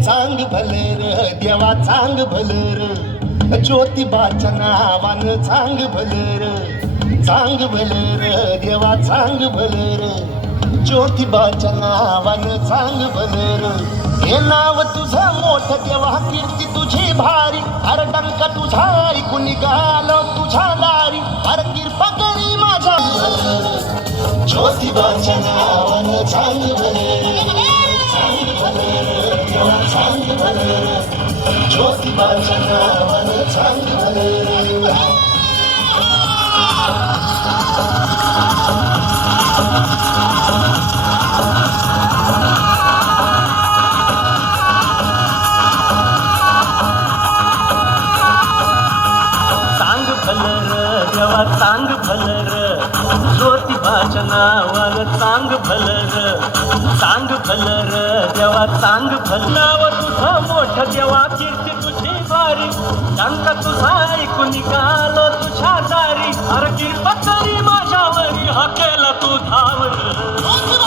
चांग भलर देवा चांग भलर ज्योतिबाच्या नावानं चांग भलर देवा चांग भलर ज्योतिबाच्या नावानं चांग भलर हे नाव तुझं मोठं देवा कीर्ती तुझी भारी अरे डंका तुझा ऐकून निघालो तुझ्या दारी अरे कृपा करी माझ्या ज्योतिबाच्या नावानं चांग भलर चांग भलर ज्योतिबाच्या नावानं चांग भलर चांग भलर ज्योतिबाच्या नावानं चांग भलर देवा चांग भल नाव तुझं मोठं देवा कीर्ती तुझी भारी डंका तुझा ऐकून निघालो तुझ्या दारी अरे कृपा तरी माझ्यावरी हा केला तू धावर